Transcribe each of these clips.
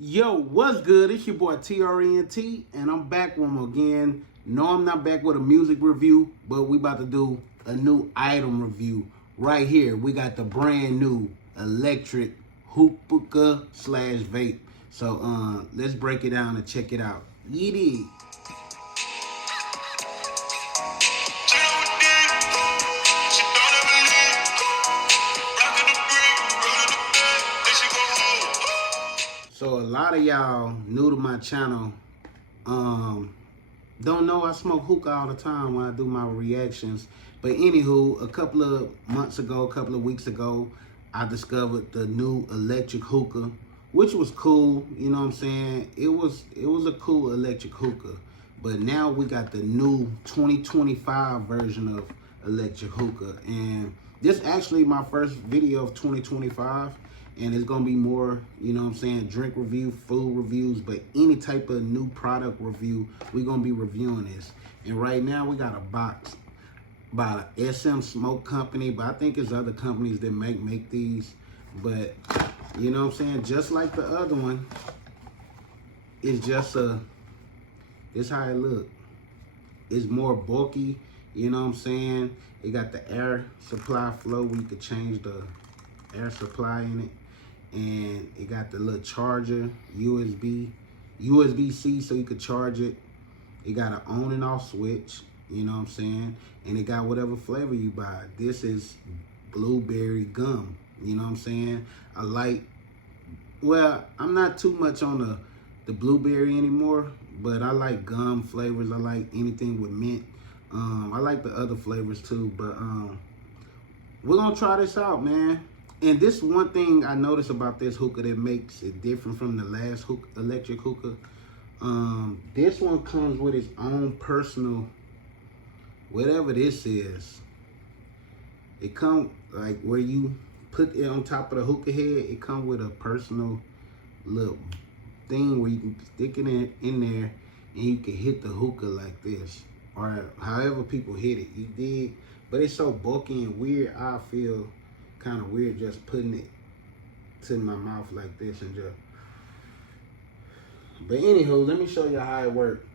Yo, what's good? It's your boy TRNT, and I'm back one more again. No, I'm not back with a music review, but we about to do a new item review. Right here, we got the brand new electric hookah slash vape. So let's break it down and check it out. Yeet. So a lot of y'all new to my channel don't know I smoke hookah all the time when I do my reactions. But anywho, a couple of months ago, a couple of weeks ago, I discovered the new electric hookah, which was cool. You know what I'm saying? It was a cool electric hookah. But now we got the new 2025 version of electric hookah. And this actually my first video of 2025. And it's going to be more, you know what I'm saying, drink review, food reviews, but any type of new product review, we're going to be reviewing this. And right now we got a box by SM Smoke Company, but I think there's other companies that make these. But, you know what I'm saying, just like the other one, it's just it's how it look. It's more bulky, you know what I'm saying. It got the air supply flow where you could change the air supply in it. And it got the little charger, USB-C, so you could charge it. It got an on and off switch, you know what I'm saying? And it got whatever flavor you buy. This is blueberry gum, you know what I'm saying? I'm not too much on the blueberry anymore, but I like gum flavors. I like anything with mint. I like the other flavors too, but we're gonna try this out, man. And this one thing I noticed about this hookah that makes it different from the last electric hookah. This one comes with its own personal, whatever this is. It comes like where you put it on top of the hookah head. It comes with a personal little thing where you can stick it in there and you can hit the hookah like this, or however people hit it. You dig? But it's so bulky and weird. I feel kind of weird just putting it to my mouth like this and just. But anywho, let me show you how it works.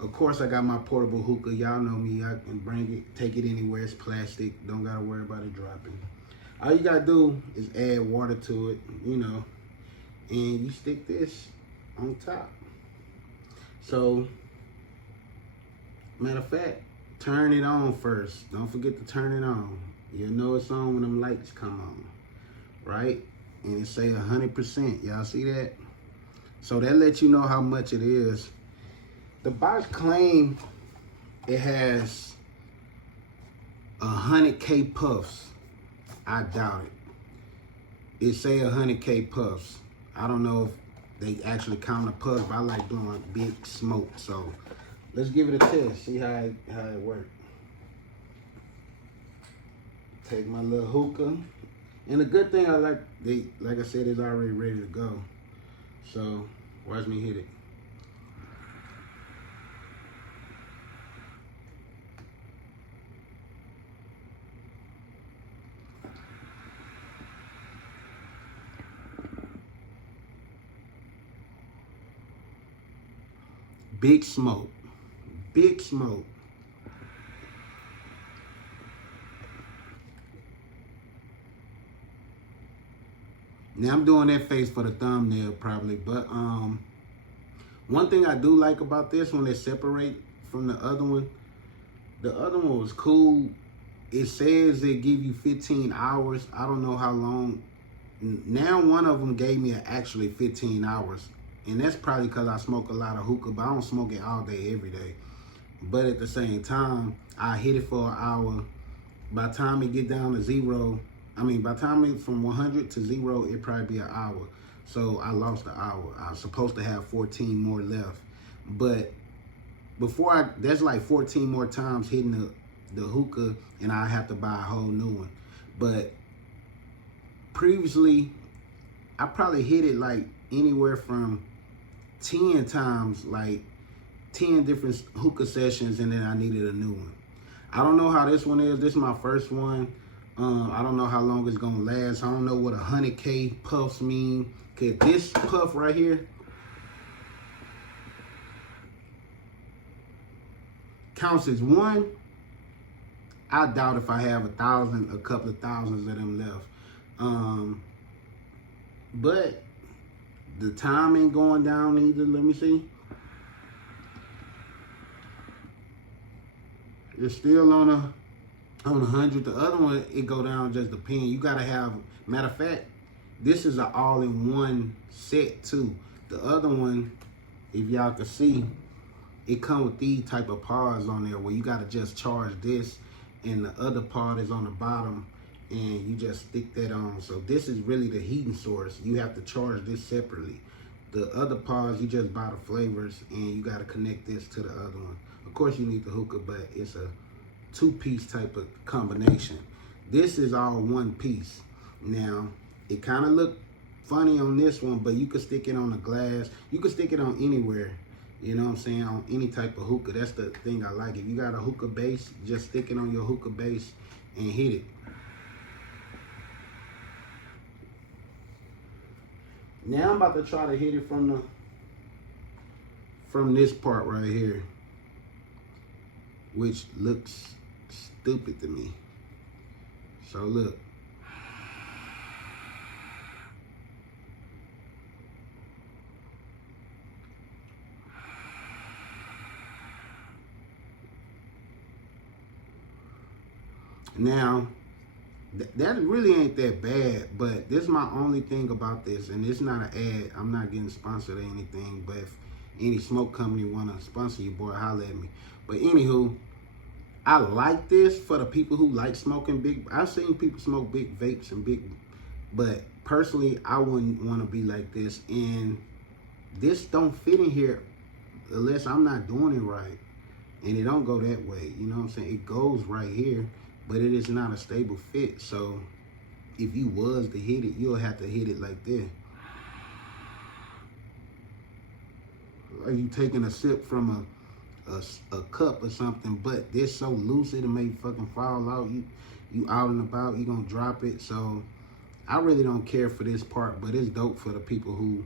Of course, I got my portable hookah. Y'all know me. I can bring it, take it anywhere. It's plastic. Don't gotta worry about it dropping. All you gotta do is add water to it, you know, and you stick this on top. So, matter of fact, turn it on first. Don't forget to turn it on. You'll know it's on when them lights come on, right? And it say 100%. Y'all see that? So that lets you know how much it is. The box claim it has 100K puffs. I doubt it. It say 100K puffs. I don't know if they actually count the puffs, but I like doing big smoke. So let's give it a test. See how it works. Take my little hookah. And the good thing I like I said, it's already ready to go. So watch me hit it. Big smoke. Big smoke. Now I'm doing that face for the thumbnail probably, but one thing I do like about this one, they separate from the other one. The other one was cool. It says they give you 15 hours. I don't know how long. Now one of them gave me actually 15 hours. And that's probably because I smoke a lot of hookah, but I don't smoke it all day, every day. But at the same time, I hit it for an hour. By the time it get down to zero, by the time it's from 100 to 0, it'd probably be an hour. So I lost an hour. I was supposed to have 14 more left. But there's like 14 more times hitting the hookah, and I have to buy a whole new one. But previously, I probably hit it like anywhere from 10 times, like 10 different hookah sessions, and then I needed a new one. I don't know how this one is. This is my first one. I don't know how long it's gonna last. I don't know what 100K puffs mean. Cause this puff right here, counts as one, I doubt if I have a couple of thousands of them left. But the time ain't going down either. Let me see. It's still on a 100. The other one, it go down just a pen. You gotta have, matter of fact, this is an all-in-one set too. The other one, if y'all can see, it come with these type of pods on there where you gotta just charge this, and the other pod is on the bottom, and you just stick that on. So this is really the heating source. You have to charge this separately. The other pods, you just buy the flavors, and you gotta connect this to the other one. Of course, you need the hookah, but it's a two-piece type of combination. This is all one piece. Now, it kind of look funny on this one, but you could stick it on the glass. You could stick it on anywhere. You know what I'm saying? On any type of hookah. That's the thing I like. If you got a hookah base, just stick it on your hookah base and hit it. Now I'm about to try to hit it from this part right here, which looks stupid to me. So look. Now, that really ain't that bad, but this is my only thing about this, and it's not an ad. I'm not getting sponsored or anything, but if any smoke company want to sponsor you, boy, holler at me. But anywho, I like this for the people who like smoking big. I've seen people smoke big vapes and big, but personally, I wouldn't want to be like this, and this don't fit in here unless I'm not doing it right, and it don't go that way. You know what I'm saying? It goes right here, but it is not a stable fit. So if you was to hit it, you'll have to hit it like this. Like you taking a sip from a cup or something, but this so loose it'll make fucking fall out. You out and about, you gonna drop it. So I really don't care for this part, but it's dope for the people who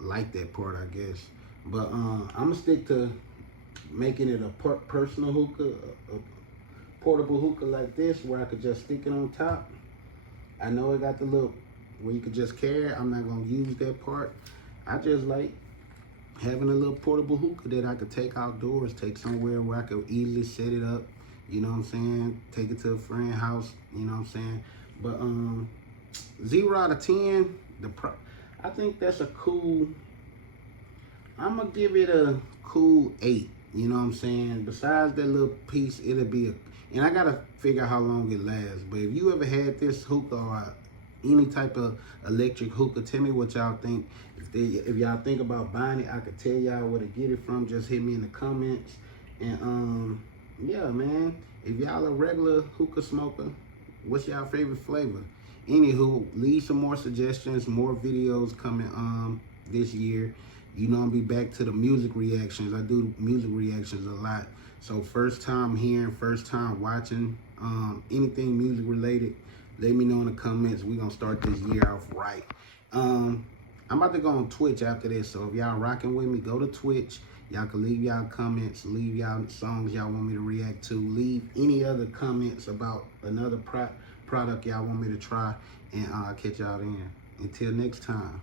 like that part, I guess. But I'm gonna stick to making it a personal hookah, a portable hookah like this, where I could just stick it on top. I know it got the little where you could just carry it. I'm not gonna use that part. I just like having a little portable hookah that I could take outdoors, take somewhere where I could easily set it up, you know what I'm saying? Take it to a friend's house, you know what I'm saying? But 0 out of 10, I think that's a cool, I'm gonna give it a cool 8, you know what I'm saying? Besides that little piece, it'll be and I gotta figure out how long it lasts. But if you ever had this hookah or any type of electric hookah, tell me what y'all think. If y'all think about buying it, I could tell y'all where to get it from. Just hit me in the comments. And yeah, man, if y'all a regular hookah smoker, what's y'all favorite flavor? Anywho, leave some more suggestions, more videos coming this year. You know, I'll be back to the music reactions. I do music reactions a lot. So first time hearing, first time watching, anything music related, let me know in the comments. We're gonna start this year off right. I'm about to go on Twitch after this, so if y'all rocking with me, go to Twitch. Y'all can leave y'all comments, leave y'all songs y'all want me to react to, leave any other comments about another product y'all want me to try, and I'll catch y'all then. Until next time.